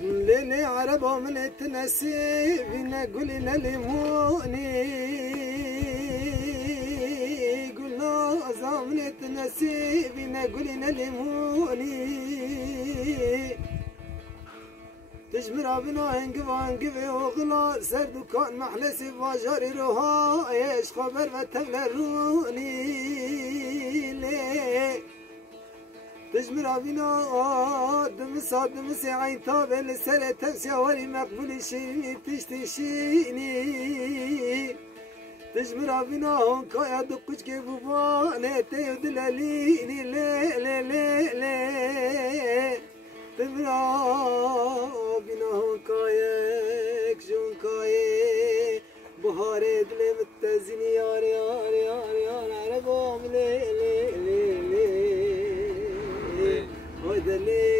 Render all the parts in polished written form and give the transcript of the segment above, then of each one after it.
ليلي عربة من التنسيبنا قولنا ليموني قلنا من التنسيبنا قولنا ليموني تجمر بنا انقفي وغلا سر دكان محلسي فاجاري روها ايش خبر وتغلروني ليه تجمر بنا دمسي عين طابع لسنة تمسي ولي مقبول شيريني تشتشيني تجمر بنا هون كايا دقش كيبوباني تيود لاليني لي لي لي لي تجمر بنا هون كايا كشون كايا بهاري دلي متزيني يار يار يار يار عربهم لي لي لي لي ودلي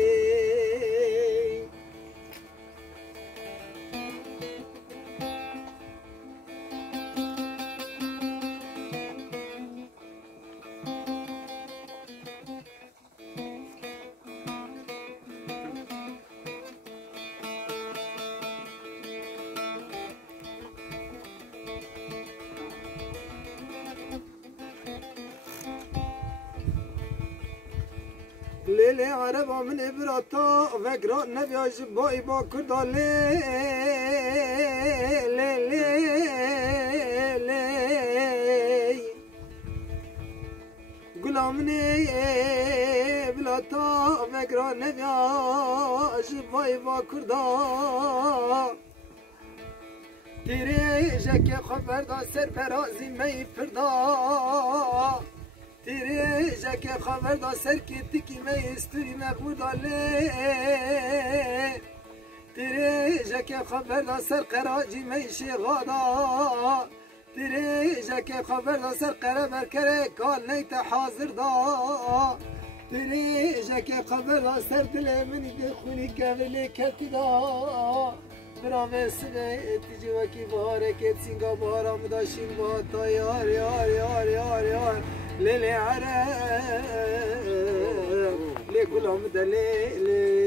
ليلي عربة من إبراتا فكرة نبي جباي باكردا لي لي لي لي غلامني بلاتا فكرة نبي جباي باكردا تيري جاكي خبر دا سر برازي مي فردا تیری جاکه خبر دا سر کی تکی می استوری مقبول لی تیری جاکه خبر دا سر قراجی می شیغادا تیری جاکه خبر دا سر قرا برکره کال نیت حاضر دا تیری جاکه خبر دا سر دل منی دخونی کاملی کتی دا برامه سنه اتیجی وکی بهاره کت سینگا بهارا مداشین با تا یار یار یار یار یار ليلي عرب لي كلهم دليلي